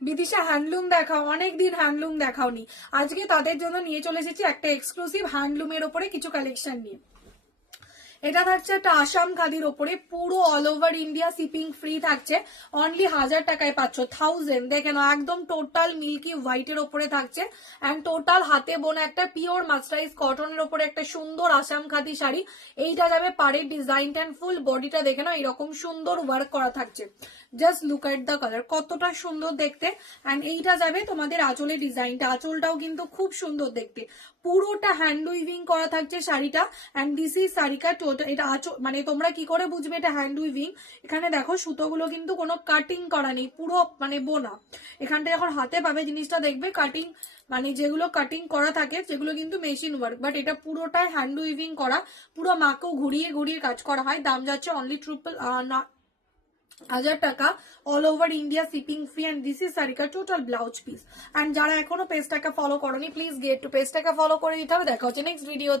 Bidisha handloom দেখাও, অনেকদিন handloom দেখাওনি। আজকে তাদের জন্য নিয়ে চলে এসেছি একটা এক্সক্লুসিভ হ্যান্ডলুমের ওপরে কিছু কালেকশন নিয়ে। এটা থাকছে একটা আসাম খাদির ওপরে, পুরো all over India shipping free থাকছে, অনলি 1000 টাকায় পাচ্ছ। 1000 দেখে নাও, একদম টোটাল মিল্কি হোয়াইটের ওপরে থাকছে অ্যান্ড টোটাল হাতে বোনা একটা পিওর মাস্টারাইজ কটনের ওপরে একটা সুন্দর আসাম খাদি শাড়ি। এইটা যাবে পাড়ের ডিজাইন অ্যান্ড ফুল বডিটা দেখে নাও, এরকম সুন্দর ওয়ার্ক করা থাকছে। Just look at the colour, কতটা সুন্দর দেখতে। অ্যান্ড এইটা যাবে তোমাদের আঁচলের ডিজাইনটা, আঁচলটাও কিন্তু খুব সুন্দর দেখতে, পুরোটা হ্যান্ড উইভিং করা থাকছে শাড়িটা। অ্যান্ড দিস ইজ শাড়িকা টোটাল, এটা মানে তোমরা কি করে বুঝবে এটা হ্যান্ড উইভিং, এখানে দেখো সুতোগুলো কিন্তু কোনো কাটিং করা নেই, পুরো মানে বোনা। এখানটা যখন হাতে পাবে জিনিসটা দেখবে কাটিং, মানে যেগুলো কাটিং করা থাকে যেগুলো কিন্তু মেশিন ওয়ার্ক, বাট এটা পুরোটাই হ্যান্ড উইভিং করা, পুরো মাকেও ঘুরিয়ে ঘুরিয়ে কাজ করা হয়। দাম যাচ্ছে অনলি 1000 টাকা, all over India shipping free. And this is Sarika total blouse piece. And যারা এখনো পেজটাকে ফলো করোনি, প্লিজ গেট টু পেজটাকে ফলো করে দিতে হবে। দেখা হচ্ছে নেক্সট ভিডিও।